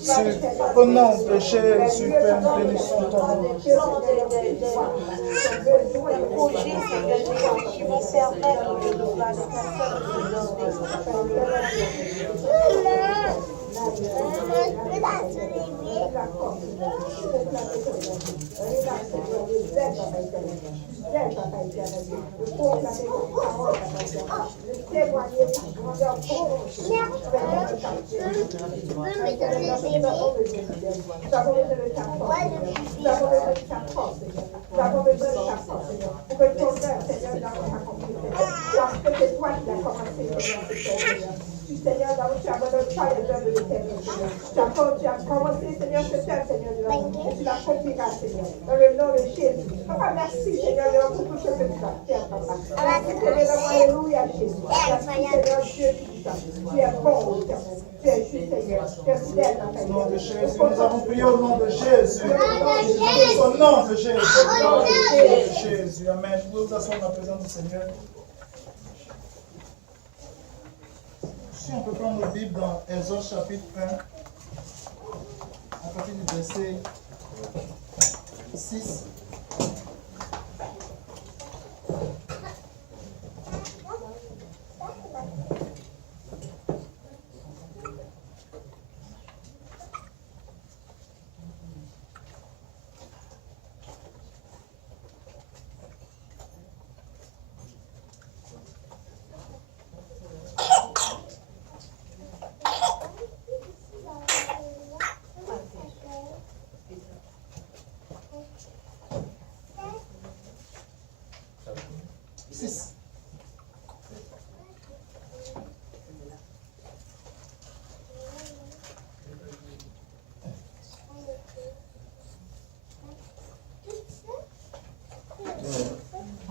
Jésus, au nom de Jésus, Père, nous bénissons ton nom. Des projets, Seigneur, qui vont permettre de voir les personnes Seigneur, tu as commencé, Seigneur, cette terre, Seigneur, et tu la continueras, Seigneur, dans le nom de Jésus. Papa, merci, Seigneur, pour tout ce que tu vas faire, Papa. Merci, Seigneur, alléluia, Jésus. Merci, Seigneur, Dieu puissant. Tu es bon, tu es juste, Seigneur. Tu es fidèle, Au nom de Jésus, nous avons prié au nom de Jésus. Au nom de Jésus. Au nom de Jésus. Amen. Nous nous asseyons dans la présence du Seigneur. Si on peut prendre nos Bibles dans Exode chapitre 1, à partir du verset 6.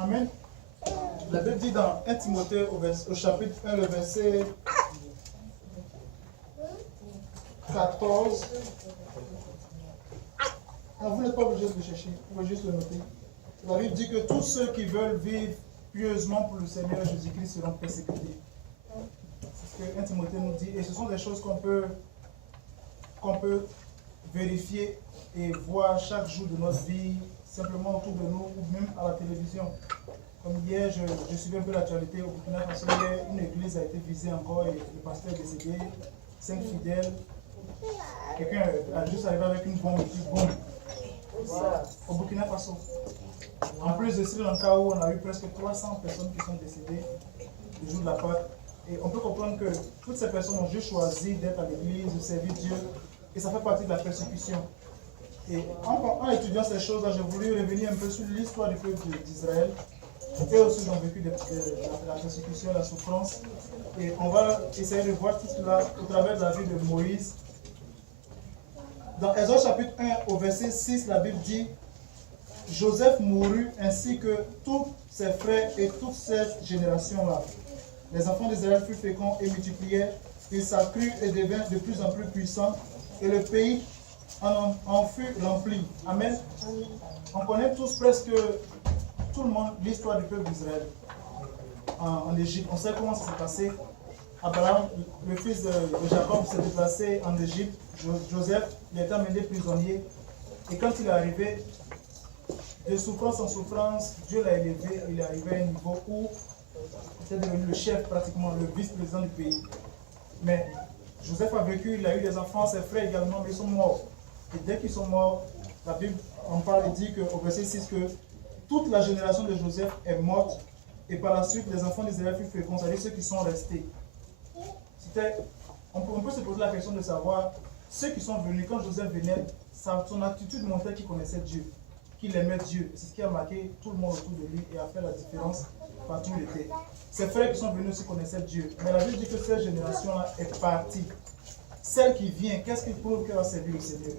Amen. La Bible dit dans 1 Timothée au chapitre 1, le verset 14. Non, vous n'êtes pas obligé de le chercher, vous pouvez juste le noter. La Bible dit que tous ceux qui veulent vivre pieusement pour le Seigneur Jésus-Christ seront persécutés. C'est ce que 1 Timothée nous dit. Et ce sont des choses qu'on peut vérifier et voir chaque jour de notre vie, simplement autour de nous ou même à la télévision. Comme hier, je suivais un peu l'actualité au Burkina Faso. Hier, une église a été visée encore et le pasteur est décédé. 5 fidèles. Quelqu'un a juste arrivé avec une bombe et puis bombe. Au Burkina Faso. En plus de Sri Lanka où on a eu presque 300 personnes qui sont décédées le jour de la Pâque. Et on peut comprendre que toutes ces personnes ont juste choisi d'être à l'église, de servir Dieu. Et ça fait partie de la persécution. Et en étudiant ces choses-là, j'ai voulu revenir un peu sur l'histoire du peuple d'Israël. Eux aussi ont vécu la persécution, la souffrance. Et on va essayer de voir tout cela au travers de la vie de Moïse. Dans Exode chapitre 1 au verset 6, la Bible dit: Joseph mourut ainsi que tous ses frères et toute cette génération-là. Les enfants d'Israël furent féconds et multiplièrent. Ils s'accrurent et devinrent de plus en plus puissants. Et le pays en fut rempli. Amen. On connaît tous presque tout le monde l'histoire du peuple d'Israël en Égypte. On sait comment ça s'est passé. Abraham, le fils de Jacob, s'est déplacé en Égypte. Joseph, il a été amené prisonnier. Et quand il est arrivé, de souffrance en souffrance, Dieu l'a élevé. Il est arrivé à un niveau où il est devenu le chef, pratiquement le vice-président du pays. Mais Joseph a vécu, il a eu des enfants, ses frères également, mais ils sont morts. Et dès qu'ils sont morts, la Bible en parle et dit qu'au verset 6 que toute la génération de Joseph est morte et par la suite les enfants d'Israël furent féconds, c'est-à-dire ceux qui sont restés. On peut se poser la question de savoir, ceux qui sont venus, quand Joseph venait, son attitude montrait qu'il connaissait Dieu, qu'il aimait Dieu. C'est ce qui a marqué tout le monde autour de lui et a fait la différence partout où il était. Ses frères qui sont venus aussi connaissaient Dieu. Mais la Bible dit que cette génération-là est partie. Celle qui vient, qu'est-ce qui prouve qu'elle va servir le Seigneur?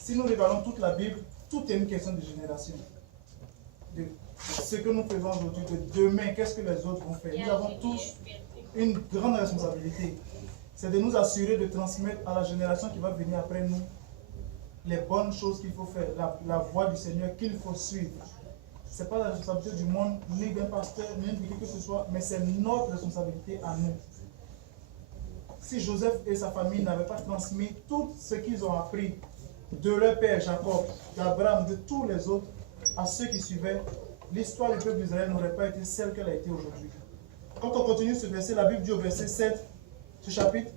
Si nous regardons toute la Bible, tout est une question de génération. De ce que nous faisons aujourd'hui, de demain, qu'est-ce que les autres vont faire? Nous avons tous une grande responsabilité. C'est de nous assurer de transmettre à la génération qui va venir après nous les bonnes choses qu'il faut faire, la voie du Seigneur qu'il faut suivre. Ce n'est pas la responsabilité du monde, ni d'un pasteur, ni de qui que ce soit, mais c'est notre responsabilité à nous. si Joseph et sa famille n'avaient pas transmis tout ce qu'ils ont appris de leur père Jacob, d'Abraham, de tous les autres, à ceux qui suivaient, l'histoire du peuple d'Israël n'aurait pas été celle qu'elle a été aujourd'hui. Quand on continue ce verset, la Bible dit au verset 7, ce chapitre,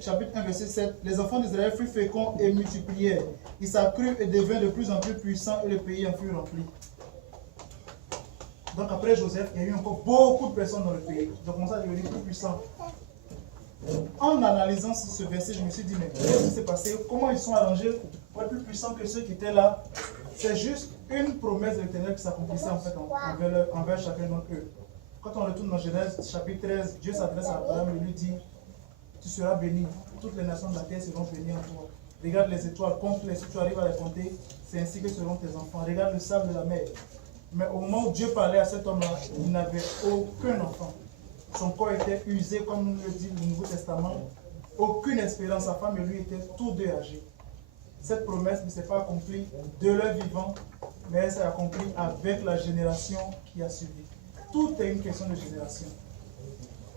chapitre 1, verset 7, les enfants d'Israël furent féconds et multiplièrent. Ils s'accrurent et devinrent de plus en plus puissants et le pays en fut rempli. Donc après Joseph, il y a eu encore beaucoup de personnes dans le pays. Donc on s'est devenu plus puissant. En analysant ce verset, je me suis dit, mais qu'est-ce qui s'est passé? Comment ils sont arrangés pour être plus puissants que ceux qui étaient là? C'est juste une promesse de l'Éternel qui s'accomplissait en fait envers chacun d'entre eux. Quand on retourne dans Genèse chapitre 13, Dieu s'adresse à Abraham et lui dit, tu seras béni, toutes les nations de la terre seront bénies en toi. Regarde les étoiles, compte-les, si tu arrives à les compter, c'est ainsi que seront tes enfants. Regarde le sable de la mer. Mais au moment où Dieu parlait à cet homme-là, il n'avait aucun enfant. Son corps était usé, comme nous le dit le Nouveau Testament. Aucune espérance. Sa femme et lui étaient tous deux âgés. Cette promesse ne s'est pas accomplie de leur vivant, mais elle s'est accomplie avec la génération qui a suivi. Tout est une question de génération.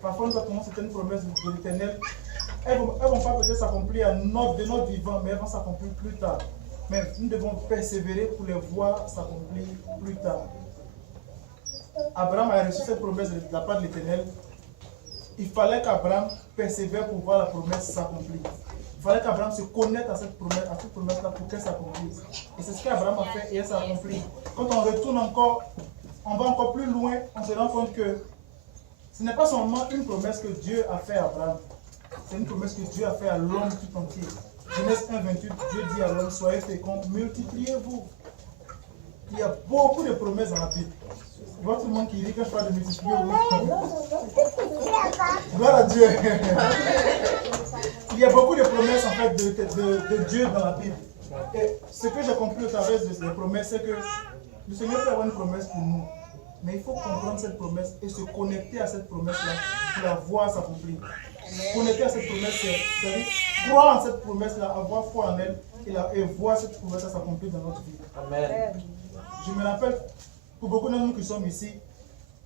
Parfois, nous attendons certaines promesses de l'Éternel. Elles ne vont pas peut-être s'accomplir de notre vivant, mais elles vont s'accomplir plus tard. Mais nous devons persévérer pour les voir s'accomplir plus tard. Abraham a reçu cette promesse de la part de l'Éternel. Il fallait qu'Abraham persévère pour voir la promesse s'accomplir. Il fallait qu'Abraham se connecte à cette promesse-là pour qu'elle s'accomplisse. Et c'est ce qu'Abraham a fait et elle s'est accomplie. Quand on retourne encore, on va encore plus loin, on se rend compte que ce n'est pas seulement une promesse que Dieu a fait à Abraham. C'est une promesse que Dieu a fait à l'homme tout entier. Genèse 1, 28, Dieu dit à l'homme, soyez féconds, multipliez-vous. Il y a beaucoup de promesses dans la Bible. Je vois tout le monde qui dit que je parle de multiplier. Gloire à Dieu. Il y a beaucoup de promesses en fait de Dieu dans la Bible. Et ce que j'ai compris au travers de ces promesses, c'est que le Seigneur peut avoir une promesse pour nous. Mais il faut comprendre cette promesse et se connecter à cette promesse-là pour la voir s'accomplir. Connecter à cette promesse, c'est-à-dire croire en cette promesse-là, avoir foi en elle et voir cette promesse s'accomplir dans notre vie. Amen. Je me rappelle, pour beaucoup de nous qui sommes ici,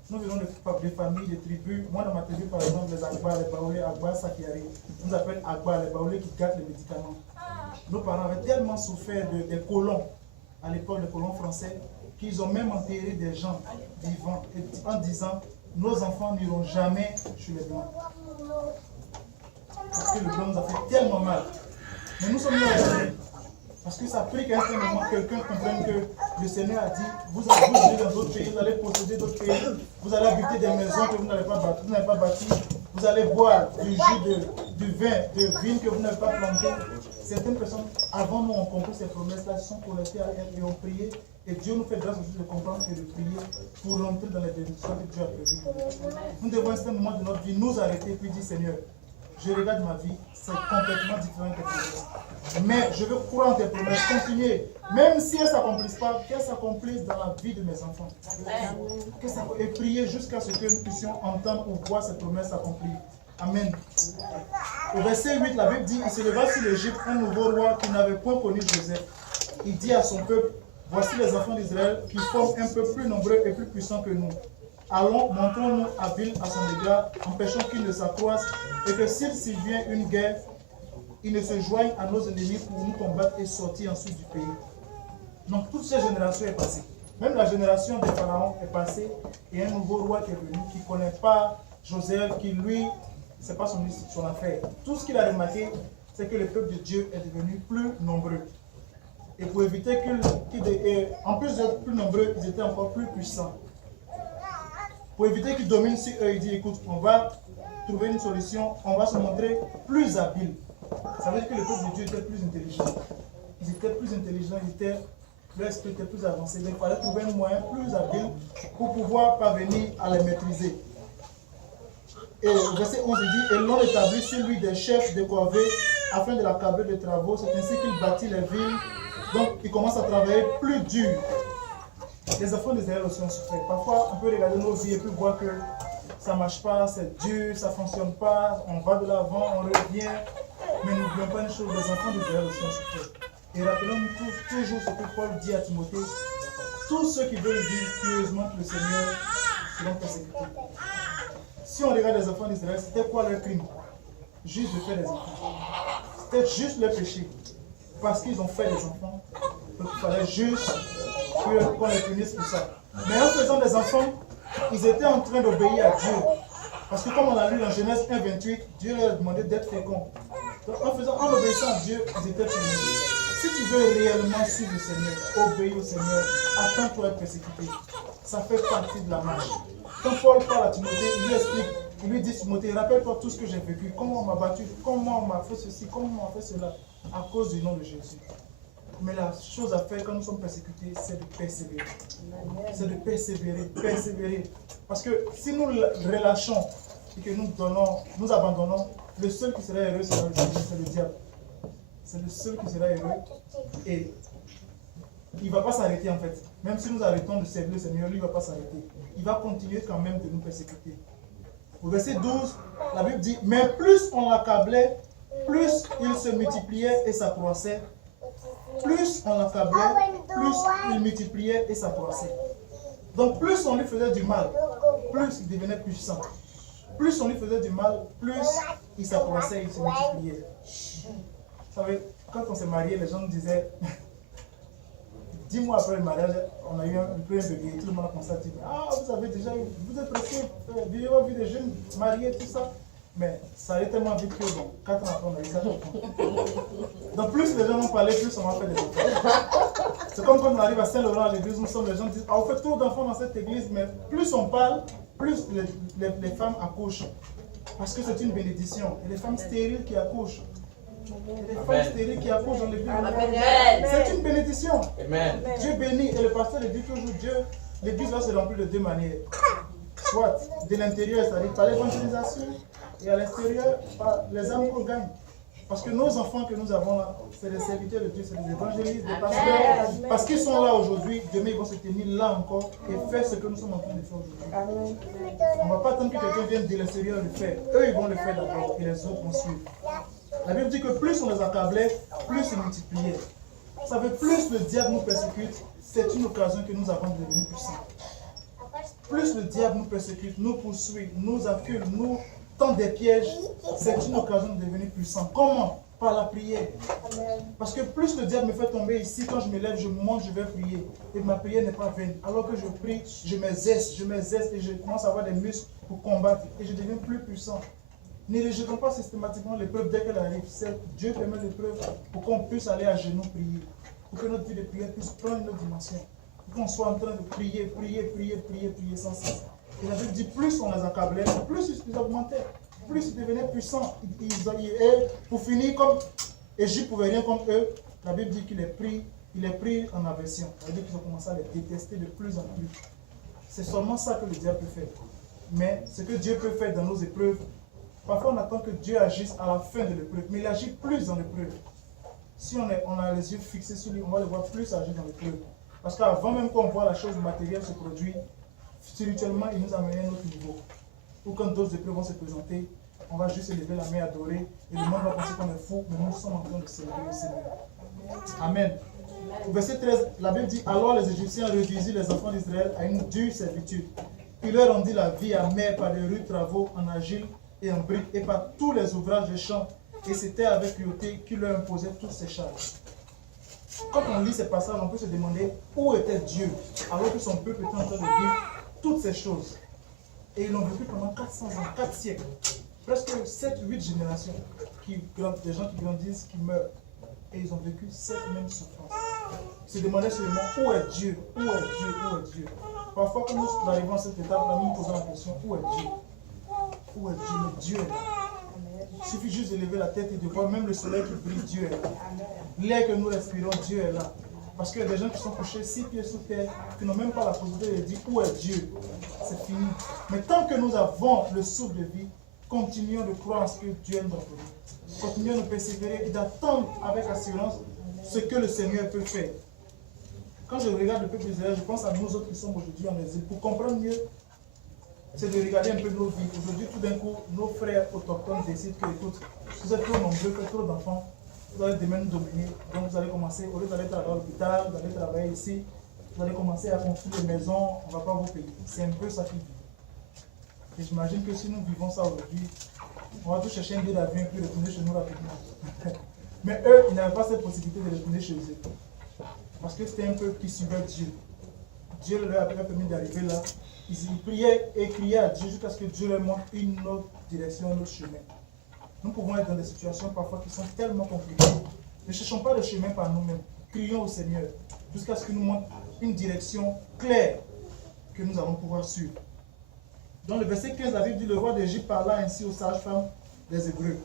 nous venons de familles, de tribus. Moi, dans ma tribu, par exemple, les Agba, les Baoulés, Agba, ça qui arrive. On nous appelle Agba, les Baoulés qui gâtent les médicaments. Nos parents avaient tellement souffert des colons, à l'époque, des colons français, qu'ils ont même enterré des gens vivants en disant, nos enfants n'iront jamais chez les Blancs. Parce que le Blanc nous a fait tellement mal. Mais nous sommes là aujourd'hui. Parce que ça a pris qu'à un moment, quelqu'un comprenne que le Seigneur a dit, vous allez dans d'autres pays, vous allez posséder d'autres pays, vous allez habiter des maisons que vous n'avez pas bâties, vous allez boire du jus du vin, de vigne que vous n'avez pas planté. Certaines personnes, avant nous, ont compris ces promesses-là, sont connectées à elles et ont prié. Et Dieu nous fait grâce aussi de comprendre et de prier pour rentrer dans les bénédictions que Dieu a prévues. Nous devons à un moment de notre vie nous arrêter et puis dire, Seigneur, je regarde ma vie, c'est complètement différent de tes promesses. Mais je veux croire en tes promesses, continuer. Même si elles ne s'accomplissent pas, qu'elles s'accomplissent dans la vie de mes enfants. Et prier jusqu'à ce que nous puissions entendre ou voir ces promesses s'accomplir. Amen. Au verset 8, la Bible dit, il se leva sur l'Égypte un nouveau roi qui n'avait point connu Joseph. Il dit à son peuple, voici les enfants d'Israël qui forment un peu plus nombreux et plus puissants que nous. Allons, montrons-nous habiles à son égard, empêchons qu'ils ne s'accroissent et que s'il survient une guerre, ils ne se joignent à nos ennemis pour nous combattre et sortir ensuite du pays. Donc toute cette génération est passée. Même la génération des pharaons est passée et un nouveau roi qui est venu, qui ne connaît pas Joseph, qui lui, ce n'est pas son affaire. Tout ce qu'il a remarqué, c'est que le peuple de Dieu est devenu plus nombreux. Et pour éviter en plus d'être plus nombreux, ils étaient encore plus puissants. Pour éviter qu'ils dominent sur eux, il dit, écoute, on va trouver une solution, on va se montrer plus habiles. Ça veut dire que le peuple de Dieu était plus intelligent. Ils étaient plus intelligents, leur esprit était plus avancé. Donc il fallait trouver un moyen plus habile pour pouvoir parvenir à les maîtriser. Et verset 11, il dit, et l'on établit sur lui des chefs de corvée afin de l'accabler de travaux. C'est ainsi qu'il bâtit les villes. Donc il commence à travailler plus dur. Les enfants d'Israël aussi ont souffert. Parfois, on peut regarder nos vies et puis voir que ça ne marche pas, c'est dur, ça ne fonctionne pas, on va de l'avant, on revient. Mais n'oublions pas une chose, les enfants d'Israël aussi ont souffert. Et rappelons-nous toujours ce que Paul dit à Timothée, tous ceux qui veulent vivre pieusement pour le Seigneur seront persécutés. Si on regarde les enfants d'Israël, c'était quoi leur crime? juste de faire des enfants. C'était juste le péché. Parce qu'ils ont fait des enfants. Donc il fallait juste qu'on les punisse pour ça. Mais en faisant des enfants, ils étaient en train d'obéir à Dieu. Parce que comme on a lu dans Genèse 1:28, Dieu leur a demandé d'être féconds. Donc en obéissant à Dieu, ils étaient punis. Si tu veux réellement suivre le Seigneur, obéir au Seigneur, attends-toi à être persécuté. Ça fait partie de la marche. Quand Paul parle à Timothée, il lui explique, il lui dit, Timothée, rappelle-toi tout ce que j'ai vécu, comment on m'a battu, comment on m'a fait ceci, comment on m'a fait cela, à cause du nom de Jésus. Mais la chose à faire quand nous sommes persécutés, c'est de persévérer. C'est de persévérer, persévérer. Parce que si nous relâchons et que nous abandonnons, le seul qui sera heureux, c'est le diable. C'est le seul qui sera heureux. Et il ne va pas s'arrêter en fait. Même si nous arrêtons de servir le Seigneur, lui ne va pas s'arrêter. Il va continuer quand même de nous persécuter. Au verset 12, la Bible dit, mais plus on l'accablait, plus il se multipliait et s'accroissait. Plus on l'accablait, plus il multipliait et s'accroissait. Donc plus on lui faisait du mal, plus il devenait puissant. Plus on lui faisait du mal, plus il s'accroissait et il se multipliait. Vous savez, quand on s'est marié, les gens nous disaient, 10 mois après le mariage, on a eu un premier bébé, tout le monde a commencé à dire, ah, vous avez déjà eu, vous êtes presque vivre vie de jeunes mariés, tout ça. Mais ça allait tellement vite que, bon, 4 ans après, on a eu 4 enfants. Donc, plus les gens vont parler, plus on va faire des enfants. C'est comme quand on arrive à Saint-Laurent à l'église, nous sommes, les gens disent, ah, on fait trop d'enfants dans cette église, mais plus on parle, plus les femmes accouchent. Parce que c'est une bénédiction. Et les femmes stériles qui accouchent. Et les femmes stériles qui accouchent dans l'église. C'est une bénédiction. Amen. Dieu bénit. Et le pasteur dit toujours, l'église va se remplir de deux manières. Soit de l'intérieur, c'est-à-dire par l'évangélisation, et à l'extérieur, par les âmes qu'on gagne. Parce que nos enfants que nous avons là, c'est des serviteurs de Dieu, c'est des évangélistes, des pasteurs. Parce qu'ils sont là aujourd'hui, demain ils vont se tenir là encore et faire ce que nous sommes en train de faire aujourd'hui. On ne va pas attendre que quelqu'un vienne de l'extérieur le faire. Eux, ils vont le faire d'abord et les autres vont suivre. La Bible dit que plus on les accablait, plus ils multipliaient. Vous savez, plus le diable nous persécute, c'est une occasion que nous avons de devenir puissants. Plus le diable nous persécute, nous poursuit, nous accule, nous tend des pièges, c'est une occasion de devenir puissant. Comment? Par la prière. Parce que plus le diable me fait tomber ici, quand je me lève, je monte, je vais prier. Et ma prière n'est pas vaine. Alors que je prie, je m'exerce et je commence à avoir des muscles pour combattre. Et je deviens plus puissant. Ne rejetons pas systématiquement l'épreuve dès qu'elle arrive. Dieu permet l'épreuve pour qu'on puisse aller à genoux prier. Pour que notre vie de prière puisse prendre une autre dimension. Pour qu'on soit en train de prier sans cesse. Et la Bible dit, plus on les accablait, plus ils augmentaient. Plus ils devenaient puissants. Et pour finir, comme Égypte ne pouvait rien contre eux, la Bible dit qu'il est pris en aversion. Ça veut dire qu'ils ont commencé à les détester de plus en plus. C'est seulement ça que le diable peut faire. Mais ce que Dieu peut faire dans nos épreuves, parfois on attend que Dieu agisse à la fin de l'épreuve, mais il agit plus dans l'épreuve. Si on a les yeux fixés sur lui, on va le voir plus agir dans l'épreuve. Parce qu'avant même qu'on voit la chose matérielle se produire, spirituellement, il nous a amené à un autre niveau. Ou quand d'autres épreuves vont se présenter, on va juste lever la main, adorer, et le monde va penser qu'on est fou, mais nous sommes en train de servir le Seigneur. Amen. Au verset 13, la Bible dit, alors les Égyptiens réduisirent les enfants d'Israël à une dure servitude. Il leur rendit la vie amère par de rudes travaux en argile et en briques, et par tous les ouvrages des champs, et c'était avec cruauté qu'il leur imposait toutes ces charges. Quand on lit ces passages, on peut se demander où était Dieu, alors que son peuple était en train de vivre toutes ces choses. Et ils l'ont vécu pendant 400 ans, 4 siècles. Presque 7-8 générations. Des gens qui grandissent, qui meurent. Et ils ont vécu cette même souffrance. Ils se demandaient seulement où est Dieu, où est Dieu, où est Dieu. Parfois, quand nous arrivons à cette étape, nous nous posons la question, où est Dieu? Où est Dieu? Mais Dieu est là. Il suffit juste de lever la tête et de voir même le soleil qui brille, Dieu est là. L'air que nous respirons, Dieu est là. Parce qu'il y a des gens qui sont couchés 6 pieds sous terre, qui n'ont même pas la possibilité de dire où est Dieu. C'est fini. Mais tant que nous avons le souffle de vie, continuons de croire en ce que Dieu nous a donné. Continuons de persévérer et d'attendre avec assurance ce que le Seigneur peut faire. Quand je regarde le peuple d'Israël, je pense à nous autres qui sommes aujourd'hui en exil. Pour comprendre mieux, c'est de regarder un peu nos vies. Aujourd'hui, tout d'un coup, nos frères autochtones décident que, écoute, vous êtes trop nombreux, vous êtes trop d'enfants, vous allez demain nous dominer. Donc vous allez commencer, au lieu d'aller travailler à l'hôpital, vous allez travailler ici, vous allez commencer à construire des maisons, on ne va pas vous payer. C'est un peu ça qu'ils vivent. Et j'imagine que si nous vivons ça aujourd'hui, On va tous chercher un billet d'avion et puis retourner chez nous rapidement. Mais eux, ils n'avaient pas cette possibilité de retourner chez eux. Parce que c'était un peuple qui suivait Dieu. Dieu leur avait permis d'arriver là. Ils priaient et criaient à Dieu jusqu'à ce que Dieu leur montre une autre direction, un autre chemin. Nous pouvons être dans des situations parfois qui sont tellement compliquées. Ne cherchons pas le chemin par nous-mêmes. Crions au Seigneur jusqu'à ce qu'il nous montre une direction claire que nous allons pouvoir suivre. Dans le verset 15, la Bible dit, le roi d'Égypte parla ainsi aux sages-femmes des Hébreux,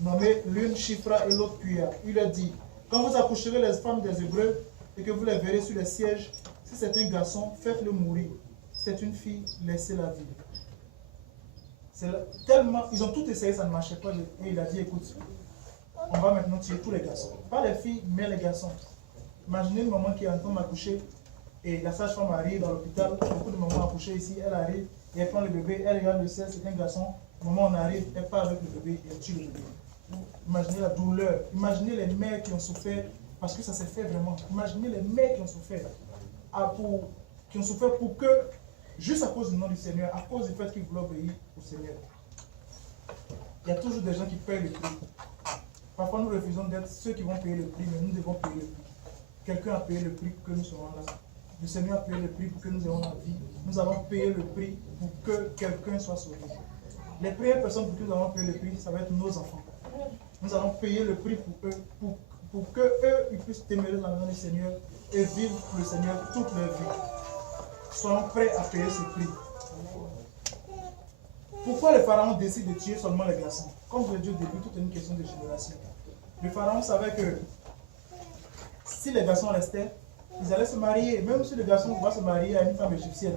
nommées l'une Shifra et l'autre Puya. Il leur dit, quand vous accoucherez les femmes des Hébreux et que vous les verrez sur les sièges, si c'est un garçon, faites-le mourir. Si c'est une fille, laissez-la vivre. Tellement, ils ont tout essayé, ça ne marchait pas. Et il a dit, écoute, on va maintenant tuer tous les garçons. Pas les filles, mais les garçons. Imaginez une maman qui est en train d'accoucher et la sage-femme arrive dans l'hôpital. Beaucoup de mamans accouchées ici, elle arrive et elle prend le bébé, elle regarde le ciel, c'est un garçon. Au moment où on arrive, elle part avec le bébé et elle tue le bébé. Imaginez la douleur. Imaginez les mères qui ont souffert parce que ça s'est fait vraiment. Imaginez les mères qui ont souffert. Qui ont souffert pour que, juste à cause du nom du Seigneur, à cause du fait qu'ils voulaient obéir au Seigneur. Il y a toujours des gens qui payent le prix. Parfois nous refusons d'être ceux qui vont payer le prix, mais nous devons payer le prix. Quelqu'un a payé le prix pour que nous soyons là. Le Seigneur a payé le prix pour que nous ayons la vie. Nous avons payé le prix pour que quelqu'un soit sauvé. Les premières personnes pour qui nous avons payé le prix, ça va être nos enfants. Nous allons payer le prix pour eux, pour que eux ils puissent témérer la maison du Seigneur et vivre pour le Seigneur toute leur vie. Soyons prêts à payer ce prix. Pourquoi le pharaon décide de tuer seulement les garçons? Comme je l'ai dit au début, tout est une question de génération. Le pharaon savait que si les garçons restaient, ils allaient se marier. Même si le garçon va se marier à une femme égyptienne,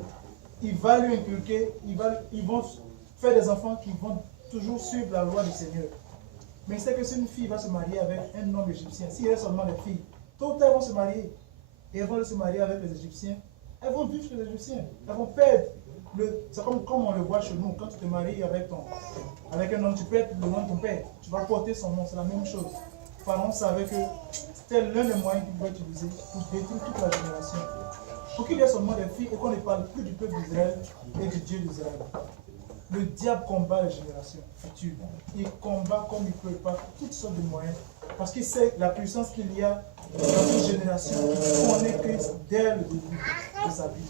il va lui inculquer, ils vont faire des enfants qui vont toujours suivre la loi du Seigneur. Mais il sait que si une fille va se marier avec un homme égyptien, s'il reste seulement les filles, tôt ou tard elles vont se marier. Et elles vont se marier avec les Égyptiens. Elles vont vivre chez les Égyptiens. Elles vont perdre. C'est comme on le voit chez nous. Quand tu te maries avec un homme, tu perds le nom de ton père. Tu vas porter son nom. C'est la même chose. Pharaon savait que c'était l'un des moyens qu'il pouvait utiliser pour détruire toute la génération. Pour qu'il y ait seulement des filles et qu'on ne parle plus du peuple d'Israël et du Dieu d'Israël. Le diable combat les générations futures. Il combat comme il peut par toutes sortes de moyens. Parce qu'il sait la puissance qu'il y a dans une génération qui connaît Christ dès le début de sa vie.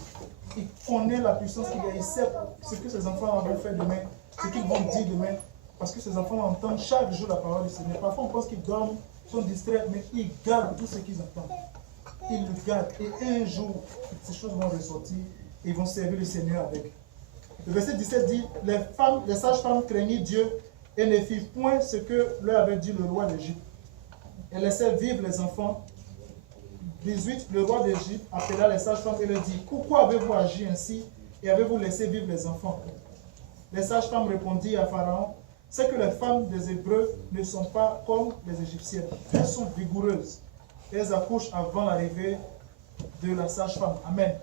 Il connaît la puissance qu'il y a. Il sait ce que ses enfants vont faire demain, ce qu'ils vont dire demain. Parce que ses enfants entendent chaque jour la parole du Seigneur. Parfois on pense qu'ils dorment, sont distraits, mais ils gardent tout ce qu'ils entendent. Ils le gardent. Et un jour, ces choses vont ressortir et ils vont servir le Seigneur avec. Le verset 17 dit, les sages-femmes craignirent Dieu et ne firent point ce que leur avait dit le roi d'Égypte. Elles laissèrent vivre les enfants. 18, le roi d'Égypte appela les sages-femmes et leur dit, pourquoi avez-vous agi ainsi et avez-vous laissé vivre les enfants? Les sages-femmes répondirent à Pharaon, c'est que les femmes des Hébreux ne sont pas comme les Égyptiennes. Elles sont vigoureuses. Elles accouchent avant l'arrivée de la sage-femme. Amen.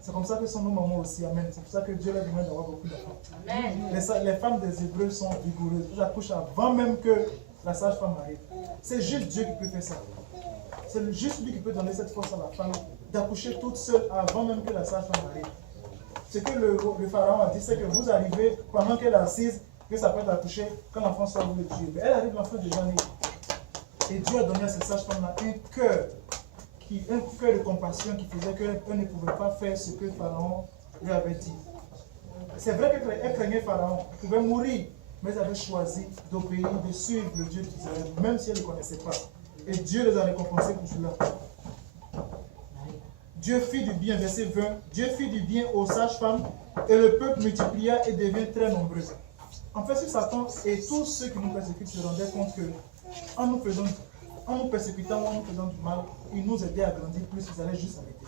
C'est comme ça que sont nos mamans aussi. Amen. C'est pour ça que Dieu leur demande d'avoir beaucoup d'enfants. Les femmes des Hébreux sont vigoureuses. Elles accouchent avant même que la sage-femme arrive. C'est juste Dieu qui peut faire ça. C'est juste lui qui peut donner cette force à la femme d'accoucher toute seule avant même que la sage-femme arrive. Ce que le pharaon a dit, c'est que vous arrivez pendant qu'elle est assise, que ça peut accoucher quand l'enfant sort, vous le tuez. Mais elle arrive, l'enfant est déjà né. Et Dieu a donné à ces sages-femmes-là un cœur de compassion qui faisait qu'elle ne pouvait pas faire ce que Pharaon lui avait dit. C'est vrai qu'elle craignait Pharaon, elle pouvait mourir, mais elle avait choisi d'obéir, de suivre le Dieu d'Israël, même si elle ne le connaissait pas. Et Dieu les a récompensés pour cela. Dieu fit du bien, verset 20, Dieu fit du bien aux sages-femmes et le peuple multiplia et devint très nombreux. En fait, si Satan et tous ceux qui nous persécutent se rendaient compte que en nous persécutant ou en nous faisant du mal, ils nous aidaient à grandir, plus ils allaient juste arrêter.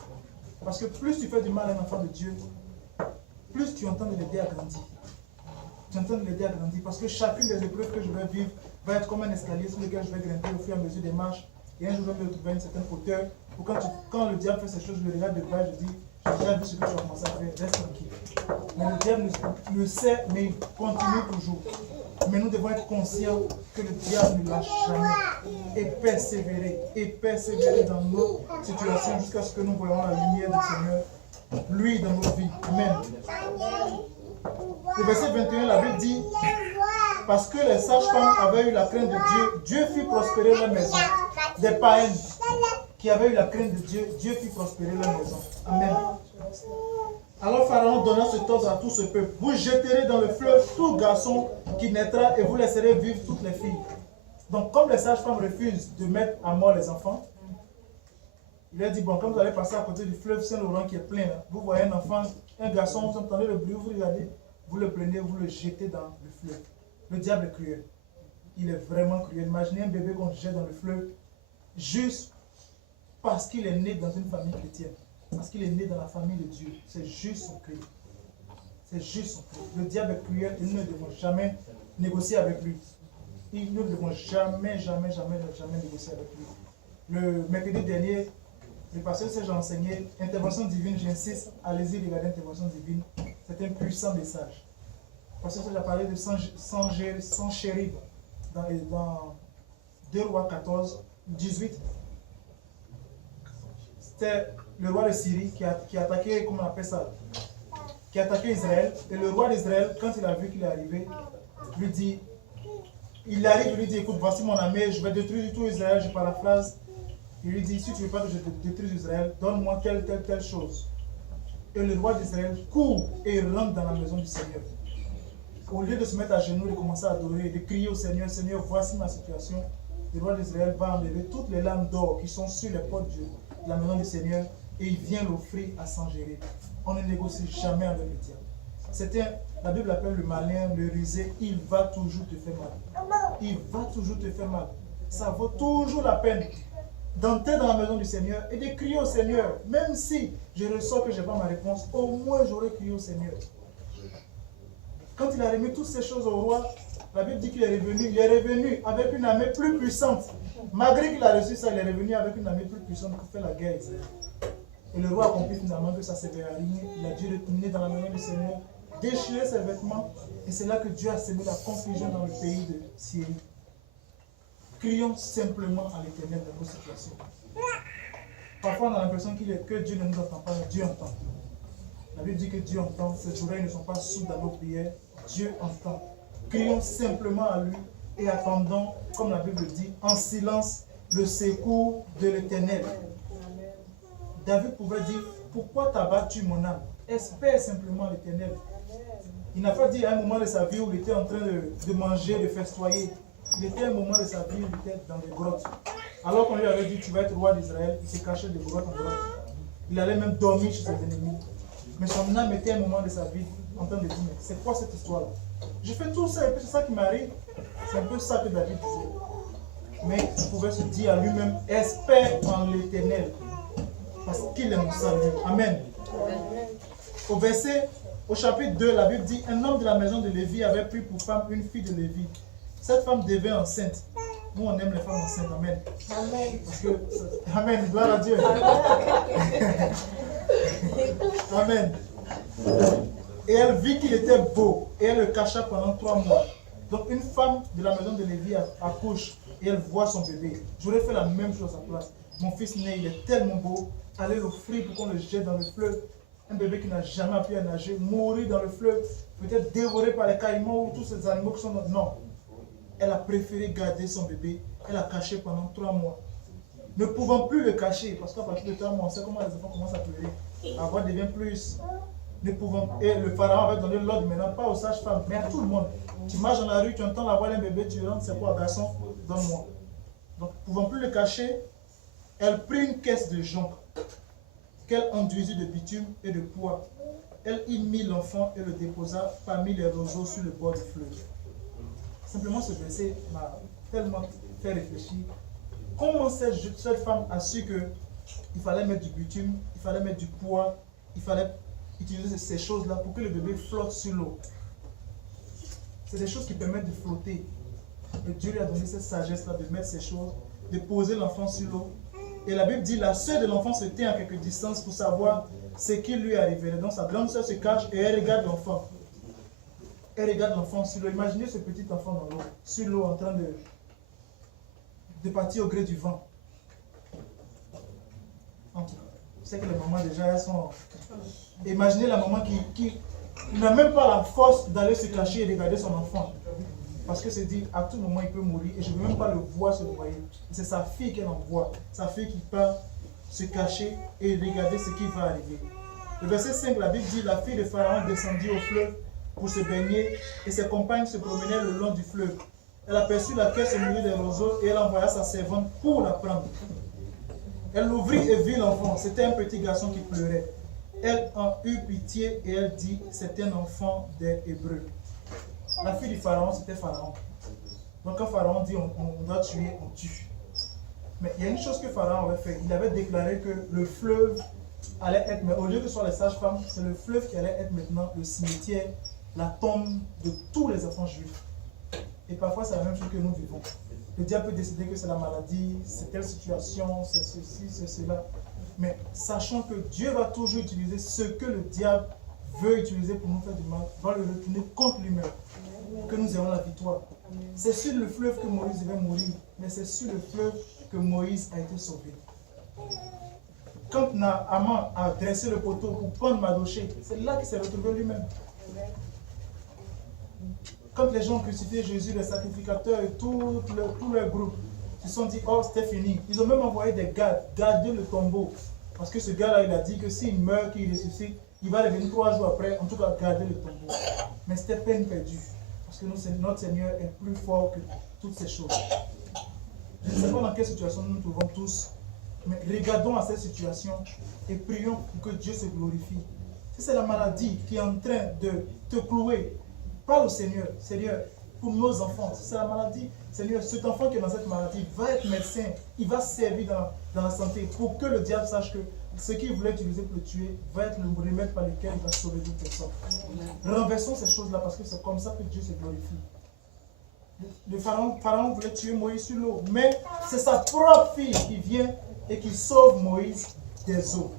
Parce que plus tu fais du mal à un enfant de Dieu, plus tu entends de l'aider à grandir. Tu entends de l'aider à grandir parce que chacune des épreuves que je vais vivre va être comme un escalier sur lequel je vais grimper au fur et à mesure des marches. Et un jour, je vais me retrouver à une certaine hauteur. Pour quand le diable fait ces choses, je le regarde de bas, je dis, j'ai déjà vu ce que tu as commencé à faire, reste tranquille. Mais le diable le sait, mais il continue toujours. Mais nous devons être conscients que le diable ne lâche jamais. Et persévérer dans nos situations jusqu'à ce que nous voyons la lumière du Seigneur, lui, dans nos vies. Amen. Le verset 21, la Bible dit, parce que les sages-femmes avaient eu la crainte de Dieu, Dieu fit prospérer leur maison. Des païennes qui avaient eu la crainte de Dieu, Dieu fit prospérer leur maison. Amen. Alors Pharaon donna cet ordre à tout ce peuple. Vous jeterez dans le fleuve tout garçon qui naîtra et vous laisserez vivre toutes les filles. Donc comme les sages-femmes refusent de mettre à mort les enfants, il a dit, bon, quand vous allez passer à côté du fleuve Saint-Laurent qui est plein, là, vous voyez un enfant, un garçon, vous entendez le bruit, vous regardez, vous le prenez, vous le jetez dans le fleuve. Le diable est cruel. Il est vraiment cruel. Imaginez un bébé qu'on jette dans le fleuve juste parce qu'il est né dans une famille chrétienne. Parce qu'il est né dans la famille de Dieu. C'est juste son crime. C'est juste son crime. Le diable est cruel et nous ne devons jamais négocier avec lui. Nous ne devons jamais négocier avec lui. Le mercredi dernier, le pasteur Serge a enseigné intervention divine, j'insiste, allez-y regarder intervention divine. C'est un puissant message. Le pasteur Serge a parlé de sans chérib dans 2 Rois 14, 18. C'était le roi de Syrie qui a attaqué, comment on appelle ça, qui a attaqué Israël. Et le roi d'Israël, quand il a vu qu'il est arrivé, lui dit, il arrive, il lui dit, écoute, voici mon armée, je vais détruire tout Israël, je paraphrase. Il lui dit, si tu ne veux pas que je détruise Israël, donne-moi telle chose. Et le roi d'Israël court et rentre dans la maison du Seigneur. Au lieu de se mettre à genoux, de commencer à adorer, de crier au Seigneur, Seigneur, voici ma situation, le roi d'Israël va enlever toutes les lames d'or qui sont sur les portes de la maison du Seigneur et il vient l'offrir à Sangéré. On ne négocie jamais avec le diable. La Bible appelle le malin, le rusé, il va toujours te faire mal. Il va toujours te faire mal. Ça vaut toujours la peine d'entrer dans la maison du Seigneur et de crier au Seigneur. Même si je ressens que je n'ai pas ma réponse, au moins j'aurais crié au Seigneur. Quand il a remis toutes ces choses au roi, la Bible dit qu'il est revenu avec une armée plus puissante. Malgré qu'il a reçu ça, il est revenu avec une armée plus puissante pour faire la guerre. Et le roi a compris finalement que ça s'est réaligné. Il a dû retourner dans la maison du Seigneur, déchirer ses vêtements. Et c'est là que Dieu a semé la confusion dans le pays de Syrie. Crions simplement à l'Éternel dans nos situations. Parfois, on a l'impression que Dieu ne nous entend pas, mais Dieu entend. La Bible dit que Dieu entend. Ses oreilles ne sont pas sourdes à nos prières. Dieu entend. Crions simplement à lui et attendons, comme la Bible dit, en silence le secours de l'Éternel. David pouvait dire, pourquoi t'as-tu mon âme? Espère simplement l'Éternel. Il n'a pas dit à un moment de sa vie où il était en train de manger, de festoyer. Il était à un moment de sa vie où il était dans des grottes. Alors qu'on lui avait dit, tu vas être roi d'Israël, il s'est caché de grotte en grotte. Il allait même dormir chez ses ennemis. Mais son âme était à un moment de sa vie en train de dire, mais c'est quoi cette histoire-là? Je fais tout ça et puis c'est ça qui m'arrive. C'est un peu ça que David disait. Mais il pouvait se dire à lui-même, espère en l'Éternel, parce qu'il est mon salut. Amen. Au chapitre 2, la Bible dit, un homme de la maison de Lévi avait pris pour femme une fille de Lévi. Cette femme devait enceinte. Nous, on aime les femmes enceintes. Amen. Amen. Parce que, amen. Gloire à Dieu. Amen. Et elle vit qu'il était beau. Et elle le cacha pendant 3 mois. Donc, une femme de la maison de Lévi accouche. Et elle voit son bébé. J'aurais fait la même chose à sa place. Mon fils né, il est tellement beau. Allez l'offrir pour qu'on le jette dans le fleuve. Un bébé qui n'a jamais appris à nager, mourir dans le fleuve, peut-être dévoré par les caïmans ou tous ces animaux qui sont dans... Non. Elle a préféré garder son bébé. Elle a caché pendant 3 mois. Ne pouvant plus le cacher, parce qu'à partir de 3 mois, on sait comment les enfants commencent à pleurer. La voix devient plus... Ne pouvant... Et le pharaon avait donné l'ordre maintenant, pas aux sages-femmes, mais à tout le monde. Tu marches dans la rue, tu entends la voix d'un bébé, tu rentres, c'est quoi, garçon? Donne-moi. Donc, ne pouvant plus le cacher, elle prit une caisse de jonc qu'elle enduisit de bitume et de poids. Elle y mit l'enfant et le déposa parmi les roseaux sur le bord du fleuve. Simplement, ce verset m'a tellement fait réfléchir. Comment cette femme a su qu'il fallait mettre du bitume, il fallait mettre du poids, il fallait utiliser ces choses-là pour que le bébé flotte sur l'eau? C'est des choses qui permettent de flotter. Et Dieu lui a donné cette sagesse-là de mettre ces choses, de poser l'enfant sur l'eau. Et la Bible dit, la sœur de l'enfant se tient à quelques distances pour savoir ce qui lui arriverait. Donc sa grande sœur se cache et elle regarde l'enfant. Elle regarde l'enfant sur l'eau. Imaginez ce petit enfant dans l'eau, sur l'eau en train de partir au gré du vent. En tout cas, je sais que les mamans déjà elles sont... Imaginez la maman qui n'a même pas la force d'aller se cacher et regarder son enfant. Parce que c'est dit, à tout moment, il peut mourir et je ne veux même pas le voir se noyer. C'est sa fille qu'elle envoie, sa fille qui part se cacher et regarder ce qui va arriver. Le verset 5, la Bible dit, la fille de Pharaon descendit au fleuve pour se baigner et ses compagnes se promenaient le long du fleuve. Elle aperçut la caisse au milieu des roseaux et elle envoya sa servante pour la prendre. Elle l'ouvrit et vit l'enfant. C'était un petit garçon qui pleurait. Elle en eut pitié et elle dit, c'est un enfant des Hébreux. La fille du Pharaon, c'était Pharaon. Donc quand Pharaon dit on doit tuer, on tue. Mais il y a une chose que Pharaon avait fait. Il avait déclaré que le fleuve allait être, mais au lieu que ce soit les sages-femmes, c'est le fleuve qui allait être maintenant le cimetière, la tombe de tous les enfants juifs. Et parfois c'est la même chose que nous vivons. Le diable peut décider que c'est la maladie, c'est telle situation, c'est ceci, c'est cela. Mais sachant que Dieu va toujours utiliser ce que le diable veut utiliser pour nous faire du mal, va le retourner contre lui-même. Que nous ayons la victoire. C'est sur le fleuve que Moïse devait mourir, mais c'est sur le fleuve que Moïse a été sauvé. Quand Naaman a dressé le poteau pour prendre Madoché, c'est là qu'il s'est retrouvé lui-même. Quand les gens ont crucifié Jésus, les sacrificateurs et tout leur groupe se sont dit, oh c'était fini. Ils ont même envoyé des gardes garder le tombeau. Parce que ce gars-là, il a dit que s'il meurt, qu'il ressuscite, il va revenir 3 jours après, en tout cas garder le tombeau. Mais c'était peine perdue. Parce que notre Seigneur est plus fort que toutes ces choses. Je ne sais pas dans quelle situation nous nous trouvons tous, mais regardons à cette situation et prions pour que Dieu se glorifie. Si c'est la maladie qui est en train de te clouer, parle au Seigneur. Seigneur, pour nos enfants, si c'est la maladie, Seigneur, cet enfant qui est dans cette maladie va être médecin, il va servir dans la santé pour que le diable sache que ce qu'il voulait utiliser pour le tuer va être le remède par lequel il va sauver d'autres personnes. Renversons ces choses-là parce que c'est comme ça que Dieu se glorifie. Le pharaon voulait tuer Moïse sur l'eau, mais c'est sa propre fille qui vient et qui sauve Moïse des eaux.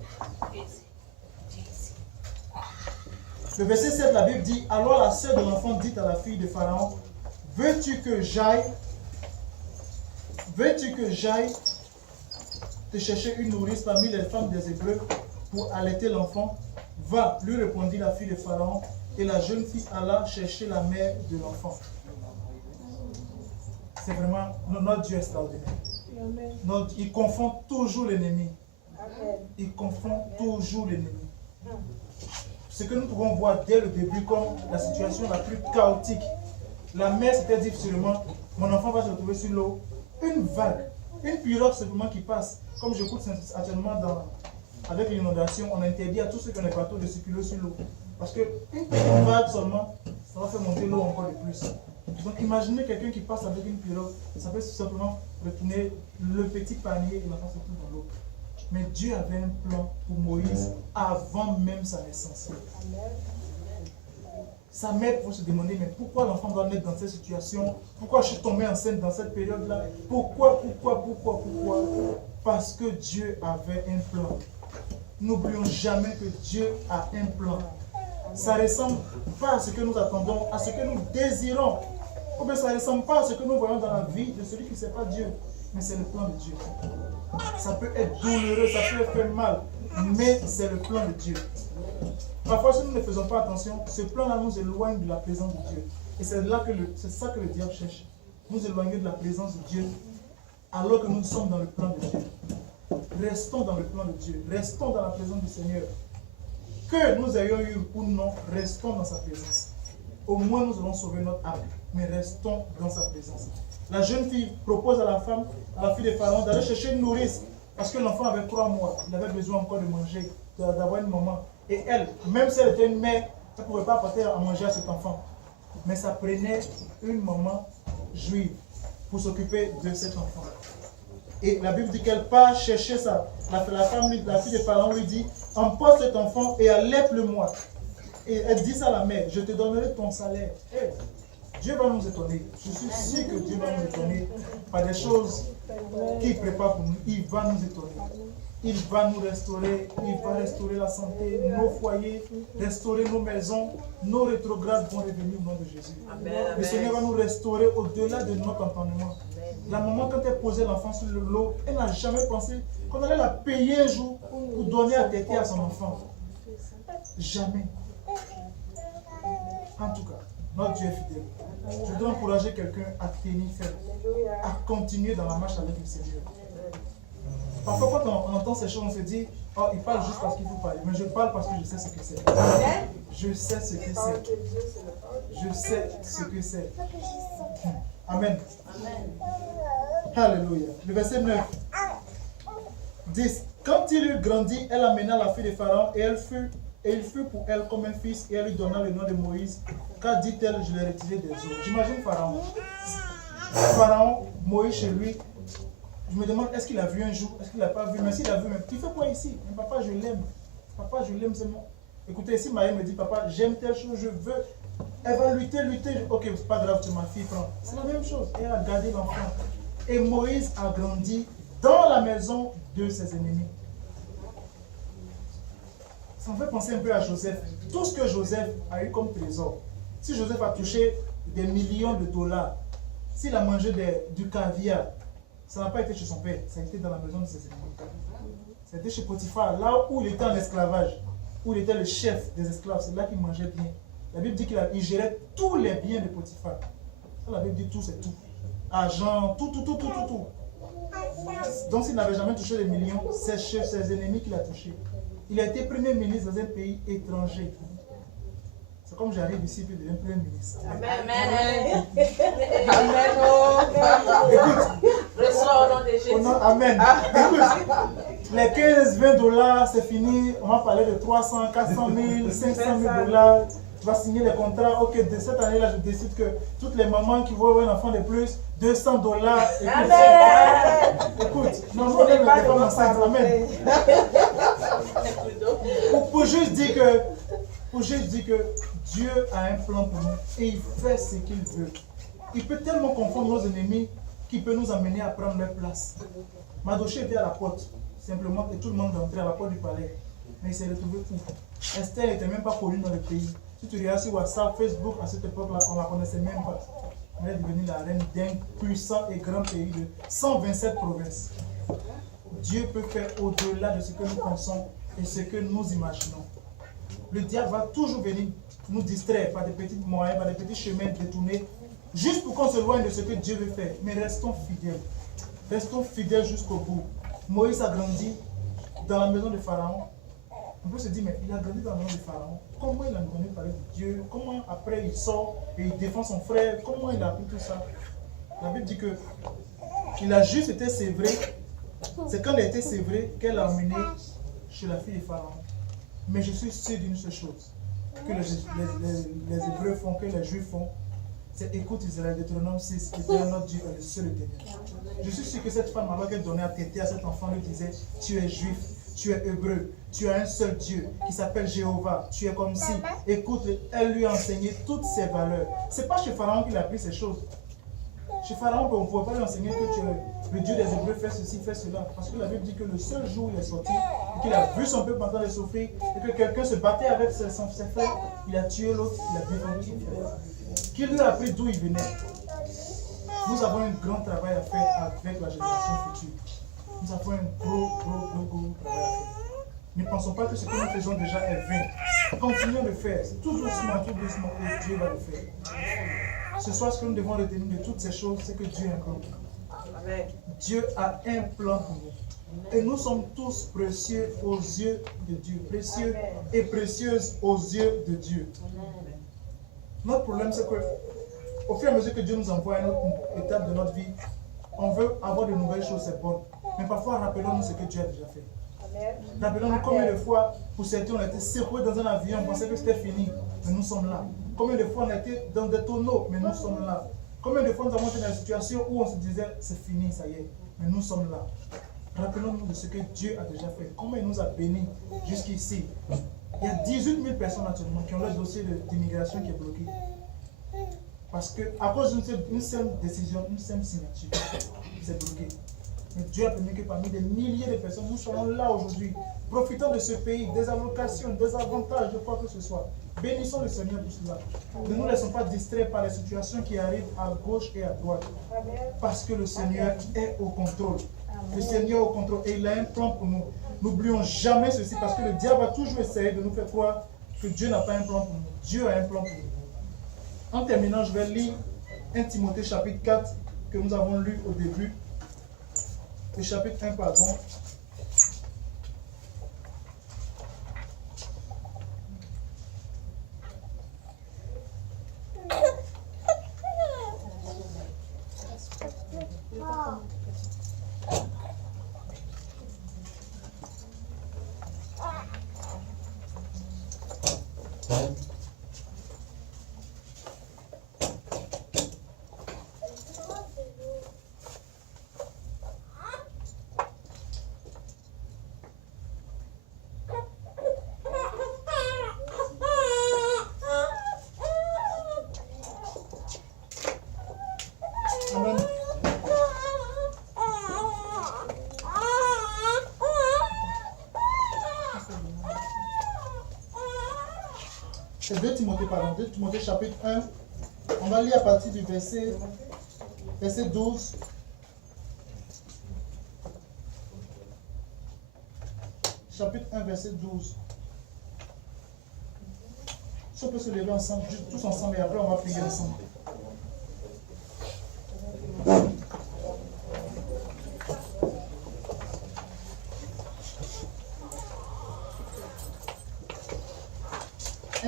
Le verset 7, la Bible dit, alors la sœur de l'enfant dit à la fille de Pharaon, veux-tu que j'aille te chercher une nourrice parmi les femmes des Hébreux pour allaiter l'enfant? Va, lui répondit la fille de Pharaon, et la jeune fille alla chercher la mère de l'enfant. C'est vraiment notre Dieu extraordinaire. Il confond toujours l'ennemi. Il confond toujours l'ennemi. Ce que nous pouvons voir dès le début comme la situation la plus chaotique. La mère s'était dit seulement, mon enfant va se retrouver sur l'eau. Une vague, une pirogue simplement qui passe. Comme j'écoute actuellement avec l'inondation, on interdit à tous ceux qui ont des bateaux de circuler sur l'eau. Parce qu'une petite vague seulement, ça va faire monter l'eau encore de plus. Donc imaginez quelqu'un qui passe avec une pirogue, ça peut simplement retourner le petit panier et l'enfant se trouve dans l'eau. Mais Dieu avait un plan pour Moïse avant même sa naissance. Sa mère pour se demander, mais pourquoi l'enfant doit naître dans cette situation? Pourquoi je suis tombée enceinte dans cette période-là? Pourquoi? Parce que Dieu avait un plan. N'oublions jamais que Dieu a un plan. Ça ne ressemble pas à ce que nous attendons, à ce que nous désirons. Ou bien ça ne ressemble pas à ce que nous voyons dans la vie de celui qui ne sait pas Dieu. Mais c'est le plan de Dieu. Ça peut être douloureux, ça peut faire mal, mais c'est le plan de Dieu. Parfois, si nous ne faisons pas attention, ce plan-là nous éloigne de la présence de Dieu. Et c'est ça que le diable cherche. Nous éloigner de la présence de Dieu, alors que nous sommes dans le plan de Dieu. Restons dans le plan de Dieu. Restons dans la présence du Seigneur. Que nous ayons eu ou non, restons dans sa présence. Au moins, nous allons sauver notre âme. Mais restons dans sa présence. La jeune fille propose à la femme, à la fille de Pharaon, d'aller chercher une nourrice. Parce que l'enfant avait 3 mois. Il avait besoin encore de manger, d'avoir une maman. Et elle, même si elle était une mère, elle ne pouvait pas apporter à manger à cet enfant. Mais ça prenait une maman juive pour s'occuper de cet enfant. Et la Bible dit qu'elle part chercher ça. La fille de Pharaon lui dit, emporte cet enfant et allaite-le-moi. Et elle dit ça à la mère, je te donnerai ton salaire. Hey, Dieu va nous étonner. Je suis sûr que Dieu va nous étonner par des choses qu'il prépare pour nous. Il va nous étonner. Il va nous restaurer. Il va restaurer la santé, nos foyers, restaurer nos maisons. Nos rétrogrades vont revenir au nom de Jésus. Le Seigneur va nous restaurer au-delà de notre entendement. La maman, quand elle posait l'enfant sur l'eau, elle n'a jamais pensé qu'on allait la payer un jour pour donner à téter à son enfant. Jamais. En tout cas, notre Dieu est fidèle. Je dois encourager quelqu'un à tenir ferme, à continuer dans la marche avec le Seigneur. Parfois, quand on entend ces choses, on se dit, oh, il parle juste parce qu'il faut parler. Mais je parle parce que je sais ce que c'est. Je sais ce que c'est. Je sais ce que c'est. Amen. Alléluia. Le verset 9. 10. Quand il eut grandi, elle amena la fille de Pharaon et il fut pour elle comme un fils et elle lui donna le nom de Moïse. Car dit-elle, je l'ai retiré des eaux. J'imagine Pharaon. Pharaon, Moïse chez lui. Je me demande, est-ce qu'il a vu un jour? Est-ce qu'il n'a pas vu? Mais s'il a vu, tu fais quoi ici? Mais papa, je l'aime. Papa, je l'aime, c'est moi. Écoutez, si Maïa me dit, papa, j'aime telle chose, je veux. Elle va lutter. Ok, c'est pas grave, tu ma fille, prends. C'est la même chose. Elle a gardé l'enfant. Et Moïse a grandi dans la maison de ses ennemis. Ça me fait penser un peu à Joseph. Tout ce que Joseph a eu comme trésor. Si Joseph a touché des millions de dollars, s'il a mangé du caviar, ça n'a pas été chez son père, ça a été dans la maison de ses ennemis. Ça a été chez Potiphar, là où il était en esclavage, où il était le chef des esclaves, c'est là qu'il mangeait bien. La Bible dit qu'il gérait tous les biens de Potiphar. Ça, la Bible dit tout, c'est tout. Argent, tout. Donc s'il n'avait jamais touché les millions, c'est chez ses ennemis qu'il a touché. Il a été premier ministre dans un pays étranger. C'est comme j'arrive ici et je deviens premier ministre. Amen. Écoute, amen. Écoute, les 15-20 dollars, c'est fini. On va parler de 300, 400 000, 500 000 dollars. Tu vas signer les contrats. Ok, de cette année-là, je décide que toutes les mamans qui vont avoir un enfant de plus, 200 dollars. Écoute, non, on est pas enceinte. Amen. Pour juste dire que Dieu a un plan pour nous et il fait ce qu'il veut. Il peut tellement confondre nos ennemis qu'il peut nous amener à prendre leur place. Mardochée était à la porte, simplement, et tout le monde rentrait à la porte du palais. Mais il s'est retrouvé où? Esther n'était même pas connue dans le pays. Si tu regardes sur WhatsApp, Facebook, à cette époque-là, on ne la connaissait même pas. Elle est devenue la reine d'un puissant et grand pays de 127 provinces. Dieu peut faire au-delà de ce que nous pensons et ce que nous imaginons. Le diable va toujours venir nous distraire par des petits moyens, par des petits chemins détournés, juste pour qu'on se loigne de ce que Dieu veut faire. Mais restons fidèles. Restons fidèles jusqu'au bout. Moïse a grandi dans la maison de Pharaon. On peut se dire, mais il a grandi dans la maison de Pharaon. Comment il a entendu parler de Dieu? Comment après il sort et il défend son frère? Comment il a appris tout ça? La Bible dit qu'il a juste été sévré. C'est quand il a été sévré qu'elle l'a emmené chez la fille de Pharaon. Mais je suis sûr d'une seule chose que les Hébreux font, que les Juifs font, c'est écoute Israël, Deutéronome 6, Éternel notre Dieu est le seul éternel. Je suis sûr que cette femme, alors qu'elle donnait à téter à cet enfant, lui disait, tu es juif, tu es hébreu, tu as un seul Dieu qui s'appelle Jéhovah, tu es comme si. Écoute, elle lui a enseigné toutes ses valeurs. C'est pas chez Pharaon qu'il a appris ces choses. Chez Pharaon, on ne pouvait pas lui enseigner que tu es le Dieu des Hébreux, fait ceci, fait cela. Parce que la Bible dit que le seul jour où il est sorti, et qu'il a vu son peuple en train de souffrir, et que quelqu'un se battait avec ses frères, il a tué l'autre, il a défendu son frère. Qui lui a appris d'où il venait. Nous avons un grand travail à faire avec la génération future. Nous avons un gros travail à faire. Ne pensons pas que ce que nous faisons déjà est vain. Continuons de le faire. Tout doucement, et Dieu va le faire. Ce soir, ce que nous devons retenir de toutes ces choses, c'est que Dieu a un plan. Dieu a un plan pour nous. Et nous sommes tous précieux aux yeux de Dieu. Précieux et précieuses aux yeux de Dieu. Notre problème, c'est que au fur et à mesure que Dieu nous envoie à une autre étape de notre vie, on veut avoir de nouvelles choses, c'est bon. Mais parfois, rappelons-nous ce que Dieu a déjà fait. Rappelons-nous combien de fois, pour certains, on a été secoués dans un avion, on pensait que c'était fini, mais nous sommes là. Combien de fois on a été dans des tonneaux, mais nous sommes là. Combien de fois nous avons été dans des situations où on se disait, c'est fini, ça y est, mais nous sommes là. Rappelons-nous de ce que Dieu a déjà fait. Comment il nous a bénis jusqu'ici. Il y a 18 000 personnes actuellement qui ont leur dossier d'immigration qui est bloqué. Parce qu'à cause d'une seule décision, une seule signature, c'est bloqué. Mais Dieu a permis que parmi des milliers de personnes, nous soyons là aujourd'hui, profitant de ce pays, des allocations, des avantages, de quoi que ce soit. Bénissons le Seigneur pour cela. Ne nous laissons pas distraire par les situations qui arrivent à gauche et à droite. Parce que le Seigneur est au contrôle. Le Seigneur est au contrôle et il a un plan pour nous. N'oublions jamais ceci parce que le diable va toujours essayer de nous faire croire que Dieu n'a pas un plan pour nous. Dieu a un plan pour nous. En terminant, je vais lire 1 Timothée chapitre 4 que nous avons lu au début. Le chapitre 1, pardon. Amen. C'est 2 Timothée, pardon, 2 Timothée chapitre 1. On va lire à partir du verset 12. Chapitre 1, verset 12. Si on peut se lever ensemble, tous ensemble, et après on va prier ensemble.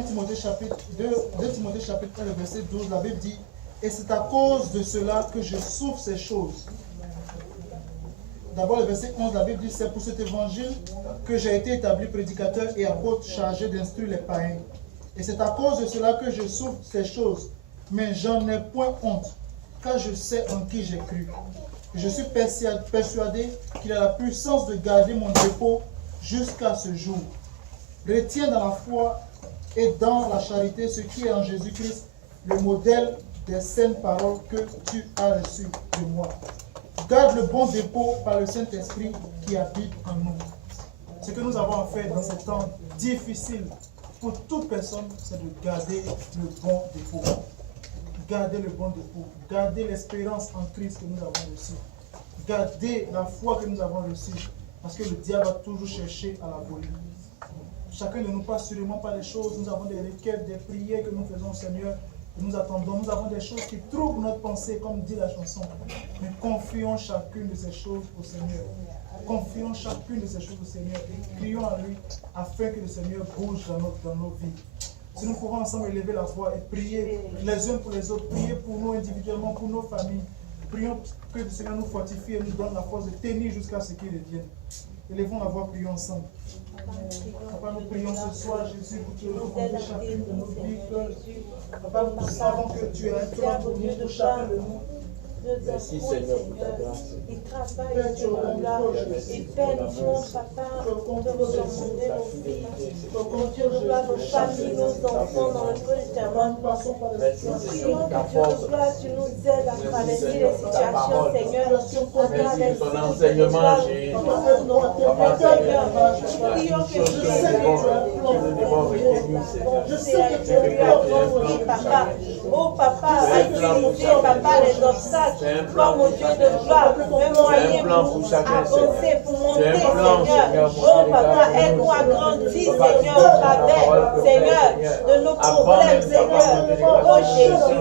Timothée chapitre 2 Timothée chapitre 1, le verset 12, la Bible dit: et c'est à cause de cela que je souffre ces choses. D'abord le verset 11, la Bible dit: c'est pour cet évangile que j'ai été établi prédicateur et apôtre chargé d'instruire les païens. Et c'est à cause de cela que je souffre ces choses. Mais j'en ai point honte, car je sais en qui j'ai cru. Et je suis persuadé qu'il a la puissance de garder mon dépôt jusqu'à ce jour. Retiens dans la foi et dans la charité ce qui est en Jésus-Christ, le modèle des saintes paroles que tu as reçues de moi. Garde le bon dépôt par le Saint-Esprit qui habite en nous. Ce que nous avons à faire dans ces temps difficiles pour toute personne, c'est de garder le bon dépôt. Garder le bon dépôt. Garder l'espérance en Christ que nous avons reçue. Garder la foi que nous avons reçue. Parce que le diable va toujours chercher à la voler. Chacun de nous passe sûrement par les choses. Nous avons des requêtes, des prières que nous faisons au Seigneur. Que nous attendons. Nous avons des choses qui troublent notre pensée, comme dit la chanson. Mais confions chacune de ces choses au Seigneur. Confions chacune de ces choses au Seigneur. Et crions à lui afin que le Seigneur bouge dans nos vies. Si nous pouvons ensemble élever la voix et prier les uns pour les autres, prier pour nous individuellement, pour nos familles. Prions que le Seigneur nous fortifie et nous donne la force de tenir jusqu'à ce qu'il revienne. Élevons la voix, prions ensemble. Papa, nous prions ce soir, Jésus, pour que tu reconduises chacune de nos vies. Papa, nous savons que tu es un plan pour nous, pour chacun de nous. Merci Seigneur pour ta grâce. Il travaille sur nous là. Il fait nous, papa, de recommander nos filles. Mon Dieu, de gloire, nos familles, nos enfants dans le feu éternel. Prions que Dieu de gloire, tu nous aides à traverser les situations, Seigneur. Merci pour ton enseignement, Jésus. Papa Seigneur, Prions que tu nous devons retenir, Seigneur. Papa, oh papa, à utiliser, papa, les obstacles. Comme au Dieu de gloire, un moyen pour avancer, pour monter, Seigneur. Oh Papa, aide-nous à grandir, Seigneur, au travers, Seigneur, de nos problèmes, Seigneur. Oh Jésus,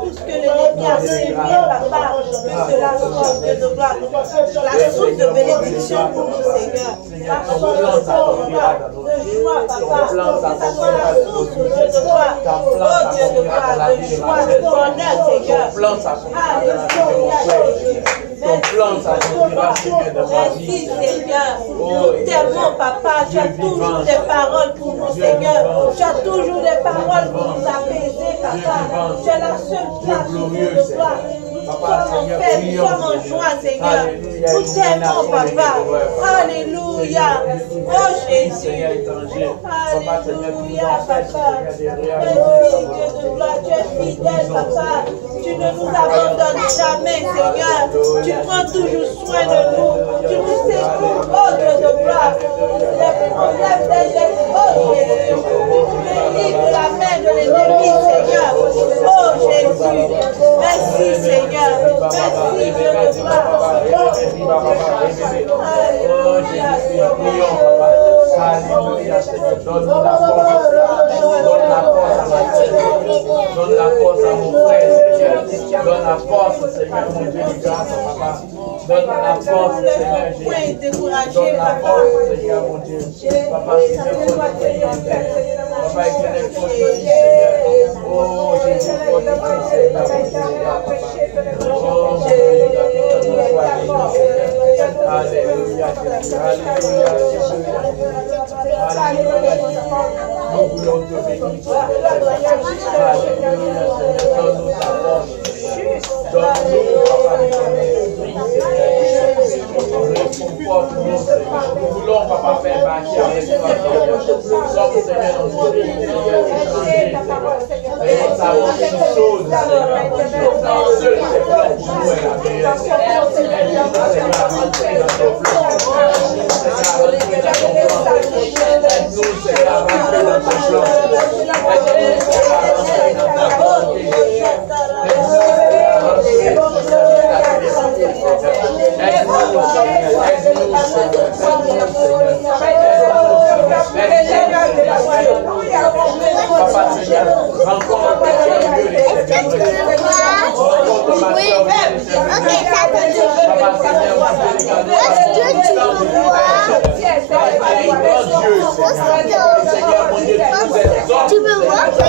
tout ce que l'ennemi a semé, Papa, que cela soit, Dieu de gloire, la source de bénédiction pour nous, Seigneur. La source de joie, Papa, que ça soit la source, Dieu de gloire. Oh Dieu de gloire, de joie, de bonheur, Seigneur. Alléluia. Ton plan s'accomplira, Seigneur, dans ma vie. Merci, Seigneur. Nous t'aimons, Papa. Tu as toujours des paroles pour nous, Seigneur. Tu as toujours des paroles pour nous apaiser, Papa. Tu es la seule place où Dieu de gloire. Nous sommes en paix, nous sommes en joie, Seigneur. Nous t'aimons, Papa. Alléluia. Oh Jésus. Seigneur étranger. Alléluia, Papa. Merci, Dieu de gloire. Tu es fidèle, Papa. Tu ne nous abandonnes jamais, Seigneur. Tu prends toujours soin de nous. Tu nous secours, oh Dieu de gloire. Les problèmes des oh Jésus. Tu nous délivres de la main de l'ennemi, Seigneur. Oh Jésus. Merci, Seigneur. Merci, Dieu de gloire. Alléluia. Alléluia, Seigneur. Donne-nous la force. Donne la force à Donne la force à mon frère, Seigneur. Donne la force, Seigneur, mon Dieu, du grâce, papa. Donne la force, Seigneur, Jésus. Donne la force, Seigneur, mon Dieu. Papa, Seigneur, papa, éternel, fortifie, Seigneur. Oh, Jésus, fortifie, Seigneur, mon Dieu, papa. Oh, mon Dieu, alléluia, Jésus. Alléluia, Jésus. Alléluia, Jésus. Nous voulons te bénir, Seigneur. Alléluia, Seigneur. Donne-nous ta force. Donne-nous, papa, ton esprit, Seigneur. Réconforte-nous, Seigneur. Nous voulons, papa, faire bâtir avec toi, Seigneur. Sommes, Seigneur, dans ce pays, Seigneur, étranger, Seigneur. Et nous savons qu'une chose, Seigneur, seul tes plans pour nous est la meilleure. Aide-nous, Seigneur, à rentrer dans tes plans. Aide-nous, Seigneur, à rentrer dans ton plan. Aide-nous, Seigneur, à rentrer dans ton plan. Aide-nous, Seigneur, à rentrer dans ta volonté. Aide-nous, Seigneur, à rentrer dans ta félicité, Seigneur. Aide-nous, Seigneur. Aide-nous, Seigneur. Papa, Seigneur, rencontre ma soeur Dieu, les chefs de rencontre ma soeur Dieu, les chefs de Papa, Seigneur, ma Seigneur, mon Dieu, tu veux voir, et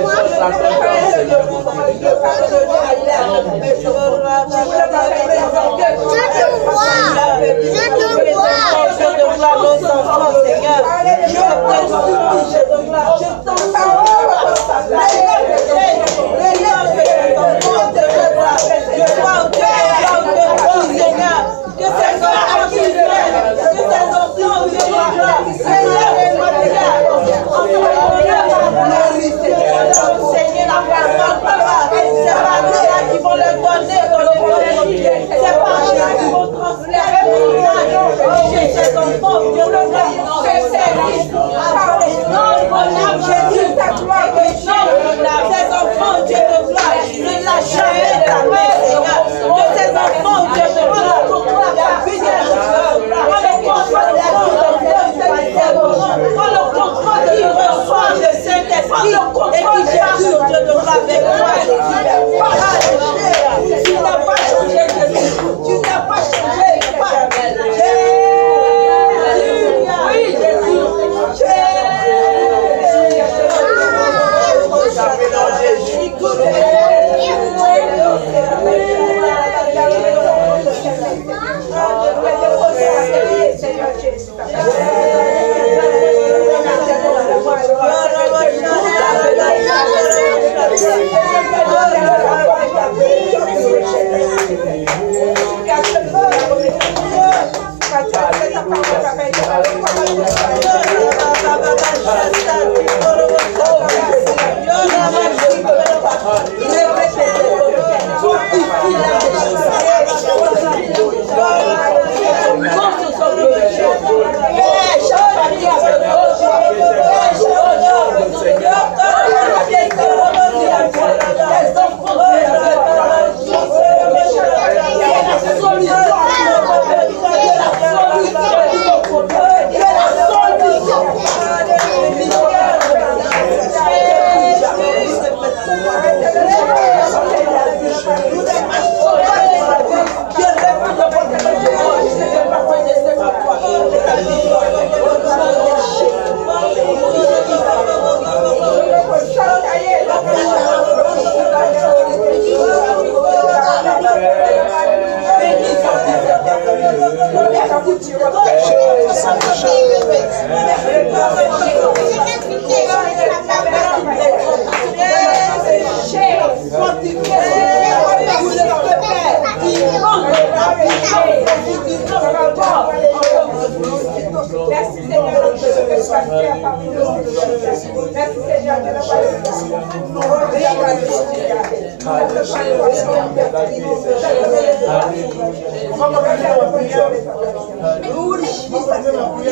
moi,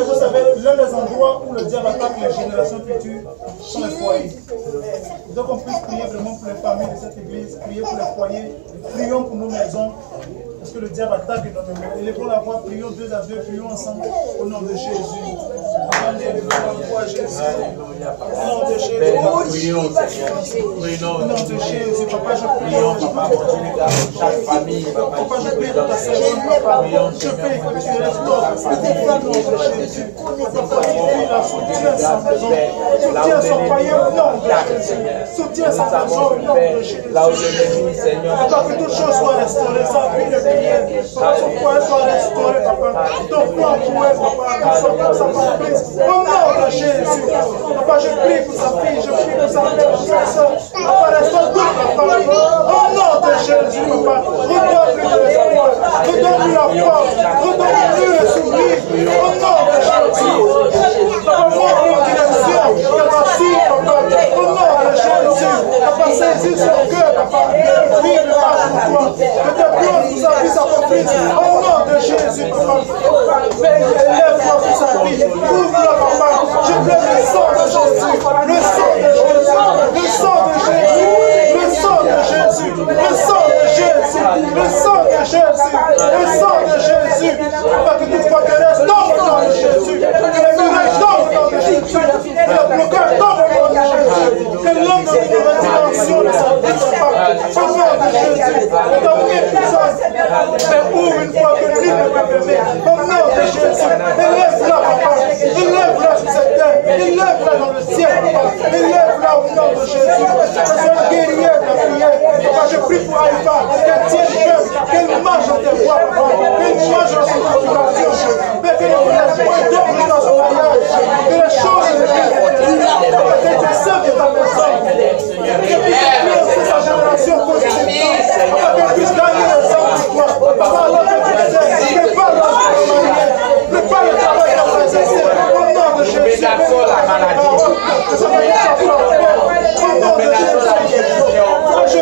Vous savez, l'un des endroits où le diable attaque les générations futures sont les foyers. Donc on puisse prier vraiment pour les familles de cette église, prier pour les foyers, prions pour nos maisons, parce que le diable attaque énormément. Élevons la voix, prions 2 à 2, prions ensemble au nom de Jésus. Élevons la voix, Jésus. Au nom de Jésus. Prions, Seigneur. Au nom de Jésus, papa, je prie. Papa, continue dans chaque famille, Papa. Papa, je prie pour ta servante, papa. Je prie que tu restaures, au nom de Jésus. Papa, tu pries la soutiens sa maison, soutiens son foyer au nom de Jésus. Soutiens sa maison au nom de Jésus. Là où l'ennemi, Seigneur. Papa, que toutes choses soient restaurées, sa vie de prière, papa, son foyer soit restauré, papa. Ton plan pour elle, papa, que son cœur soit prise. Au nom de Jésus. Papa, je prie pour sa fille, je prie pour sa mère, pour sa soeur. Papa, restaure toute la famille. Au nom de Jésus, papa. Redonne-lui de l'espoir, redonne-lui la force, redonne-lui le sourire. Au nom de Jésus. Papa, montre-lui une direction, qu'elle va suivre, papa. Au nom de Jésus. Papa, saisis son cœur, papa. Vive par toi. Que tes plans pour sa vie s'accomplissent. Au nom de Jésus, papa. Lève-toi pour sa vie. Ouvre-la, papa. Je pleure le sang de Jésus. Le sang de Jésus. Le sang de Jésus. Le sang de Jésus. Le sang de Jésus. Le sang de Jésus. Le sang de Jésus. Papa, que toute forteresse tombe au nom de Jésus. Que les murailles tombent au nom de Jésus. Que le blocage tombe au nom de Jésus. Que l'homme de nouvelle dimension de sa vie, papa. Au nom de Jésus. Que ton puissance ouvre une fois que lui ne peut aimer. Au nom de Jésus. Élève-la, papa. Élève-la sur cette terre. Élève-la dans le ciel, papa. Élève-la au nom de Jésus. Que soit guerrière de la prière. Papa, je prie pour Aïfa. Qu'elle tienne jeune. Qu'elle marche dans tes voies, papa. Qu'elle marche dans son configuration. Mais qu'elle dorme dans son mariage. Que les choses de Dieu. Papa, qu'elle te serve de ta maison. Qu'elle puisse influencer sa génération positivement. Papa, qu'elle puisse gagner les hommes de toi. Papa, alors que tu le sais, prépare la mariée. Prépare le travail dans sa cessée. Au nom de Jésus. Que sa famille soit forte. Au nom de Jésus. Je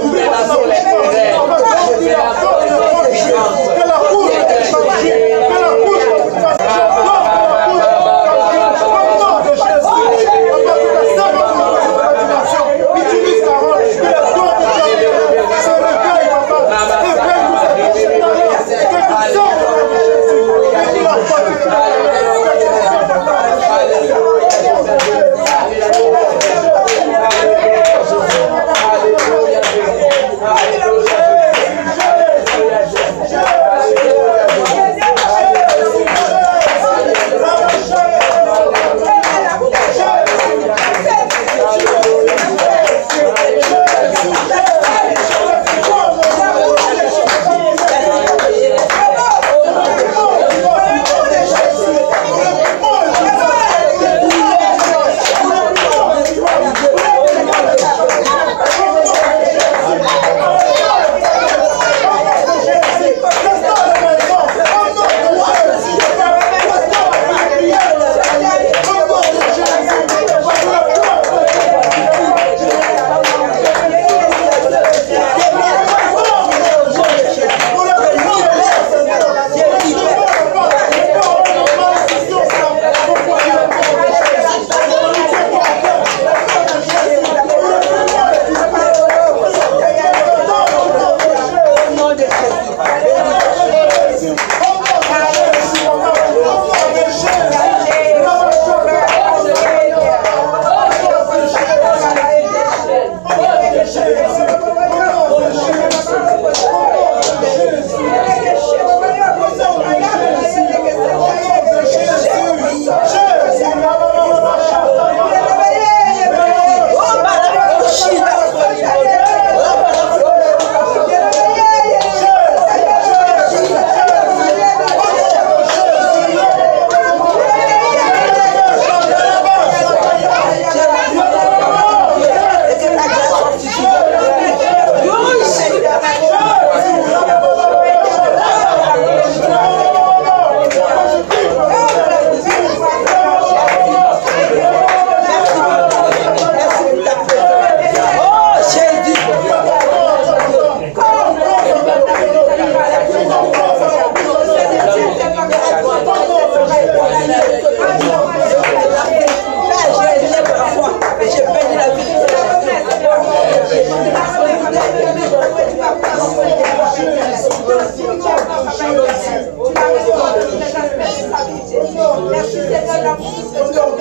Merci Seigneur d'amour que tu nous donnes,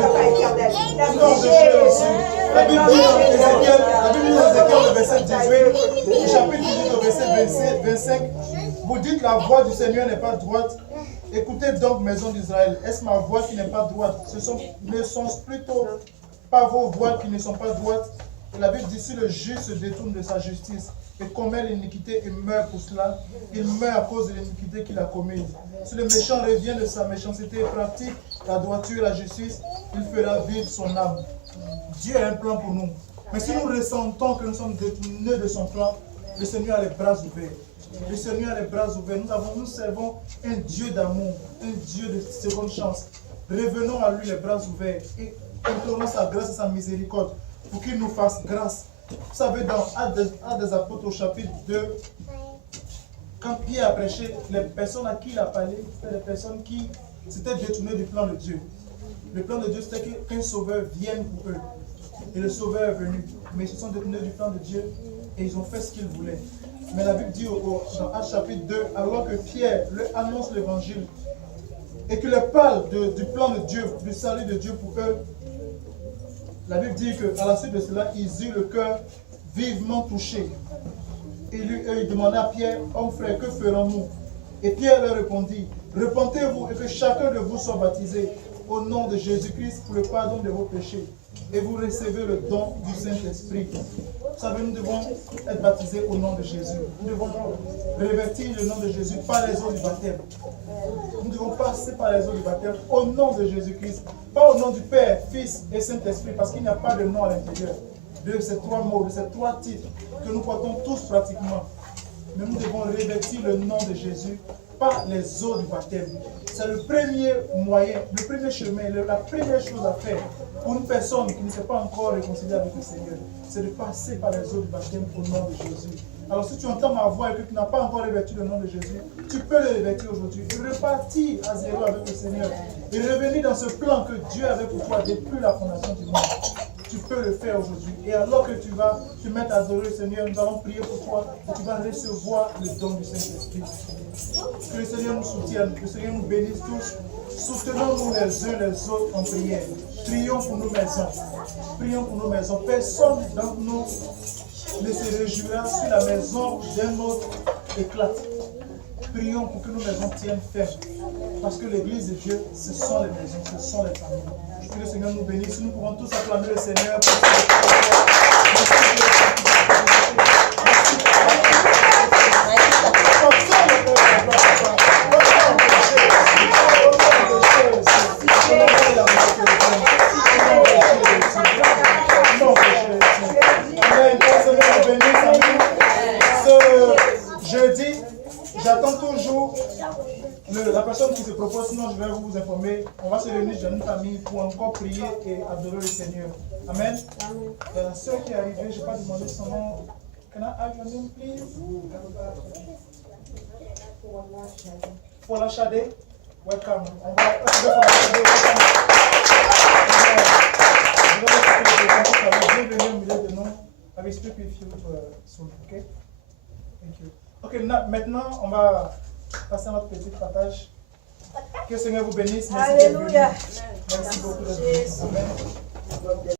Papa éternel. Merci Jésus. La Bible dit dans Ézéchiel, le verset 18, chapitre 18, au verset 25, vous dites la voix du Seigneur n'est pas droite. Écoutez donc, maison d'Israël, est-ce ma voix qui n'est pas droite? Ne sont plutôt pas vos voix qui ne sont pas droites? Et la Bible dit, si le juste se détourne de sa justice et commet l'iniquité et meurt pour cela, il meurt à cause de l'iniquité qu'il a commise. Si le méchant revient de sa méchanceté et pratique la droiture et la justice, il fera vivre son âme. Dieu a un plan pour nous. Mais si nous ressentons que nous sommes détournés de son plan, le Seigneur a les bras ouverts. Le Seigneur a les bras ouverts. Nous servons un Dieu d'amour, un Dieu de seconde chance. Revenons à lui les bras ouverts et implorons sa grâce et sa miséricorde pour qu'il nous fasse grâce. Vous savez, dans Actes des Apôtres au chapitre 2, quand Pierre a prêché, les personnes à qui il a parlé, c'était les personnes qui s'étaient détournées du plan de Dieu. Le plan de Dieu, c'était qu'un sauveur vienne pour eux. Et le sauveur est venu. Mais ils se sont détournés du plan de Dieu et ils ont fait ce qu'ils voulaient. Mais la Bible dit dans Actes chapitre 2, alors que Pierre leur annonce l'évangile et qu'il leur parle du plan de Dieu, du salut de Dieu pour eux, la Bible dit qu'à la suite de cela, ils eurent le cœur vivement touché. Et ils demandaient à Pierre, homme frère, que ferons-nous? Et Pierre leur répondit, repentez-vous et que chacun de vous soit baptisé au nom de Jésus-Christ pour le pardon de vos péchés. Et vous recevez le don du Saint-Esprit. Vous savez, nous devons être baptisés au nom de Jésus. Nous devons revêtir le nom de Jésus par les eaux du baptême. Nous devons passer par les eaux du baptême au nom de Jésus-Christ. Pas au nom du Père, Fils et Saint-Esprit, parce qu'il n'y a pas de nom à l'intérieur de ces trois mots, de ces trois titres que nous portons tous pratiquement. Mais nous devons revêtir le nom de Jésus par les eaux du baptême. C'est le premier moyen, le premier chemin, la première chose à faire pour une personne qui ne s'est pas encore réconciliée avec le Seigneur. C'est de passer par les eaux du baptême au nom de Jésus. Alors si tu entends ma voix et que tu n'as pas encore revêtu le nom de Jésus, tu peux le revêtir aujourd'hui. Et repartir à zéro avec le Seigneur. Et revenir dans ce plan que Dieu avait pour toi depuis la fondation du monde. Tu peux le faire aujourd'hui. Et alors que tu vas te mettre à adorer le Seigneur, nous allons prier pour toi et tu vas recevoir le don du Saint-Esprit. Que le Seigneur nous soutienne, que le Seigneur nous bénisse tous. Soutenons-nous les uns les autres en prière. Prions pour nos maisons. Prions pour nos maisons. Personne d'entre nous ne se réjouira si la maison d'un autre éclate. Prions pour que nos maisons tiennent ferme. Parce que l'église de Dieu, ce sont les maisons, ce sont les familles. Que le Seigneur nous bénisse. Nous pouvons tous acclamer le Seigneur. J'attends toujours la personne qui se propose, sinon je vais vous informer. On va se réunir dans une famille pour encore prier et adorer le Seigneur. Amen. Il y a la soeur qui est arrivée, je n'ai pas demandé son nom. Can I have your name, please? Fola Shade. Welcome. On va bienvenue au milieu de nous. I will speak with you soon, okay? Thank you. Ok, maintenant, on va passer à notre petit partage. Que le Seigneur vous bénisse. Merci. Alléluia. Merci beaucoup. Amen.